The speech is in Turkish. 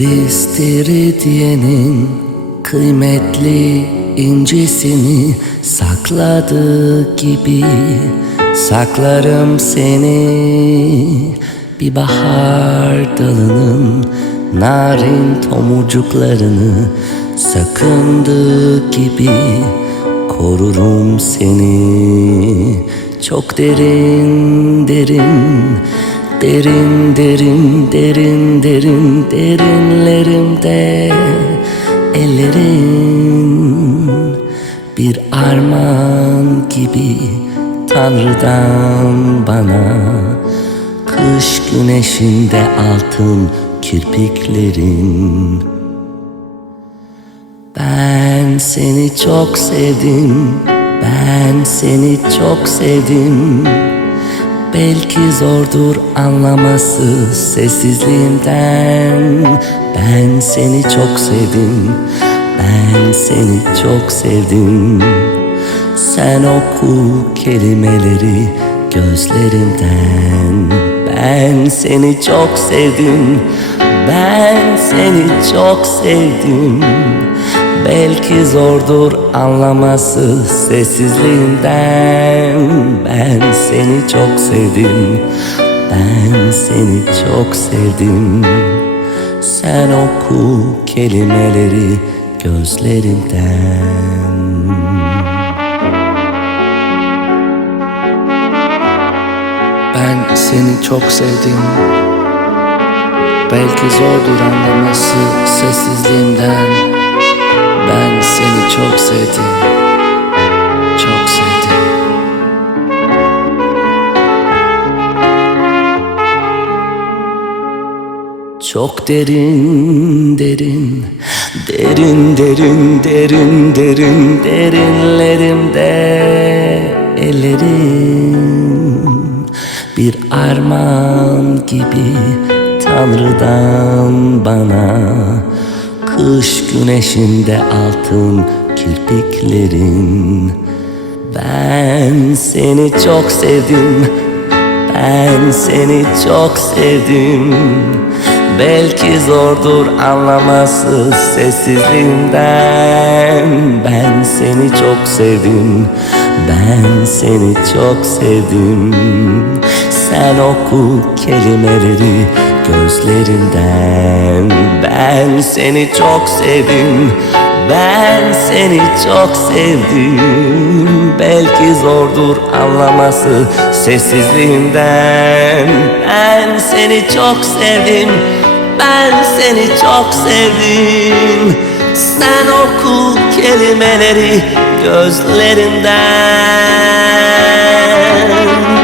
İstiridyenin kıymetli incisini sakladığı gibi saklarım seni. Bir bahar dalının narin tomurcuklarını sakındığı gibi korurum seni. Çok derin derin, derin derin derin derin derinlerimde ellerin bir armağan gibi Tanrı'dan bana. Kış güneşinde altın kirpiklerin. Ben seni çok sevdim, ben seni çok sevdim. Belki zordur anlaması sessizliğimden. Ben seni çok sevdim, ben seni çok sevdim. Sen oku kelimeleri gözlerimden. Ben seni çok sevdim, ben seni çok sevdim. Belki zordur anlaması sessizliğinden. Ben seni çok sevdim, ben seni çok sevdim. Sen oku kelimeleri gözlerimden. Ben seni çok sevdim. Belki zordur anlaması sessizliğimden. Ben seni çok sevdim, çok sevdim. Çok derin derin, derin derin derin derin derinlerimde ellerin bir armağan gibi Tanrı'dan bana. Kış güneşinde altın kirpiklerin. Ben seni çok sevdim, ben seni çok sevdim. Belki zordur anlaması sessizliğimden. Ben seni çok sevdim, ben seni çok sevdim. Sen oku kelimeleri gözlerinden. Ben seni çok sevdim, ben seni çok sevdim. Belki zordur anlaması sessizliğimden. Ben seni çok sevdim, ben seni çok sevdim. Sen oku kelimeleri gözlerinden.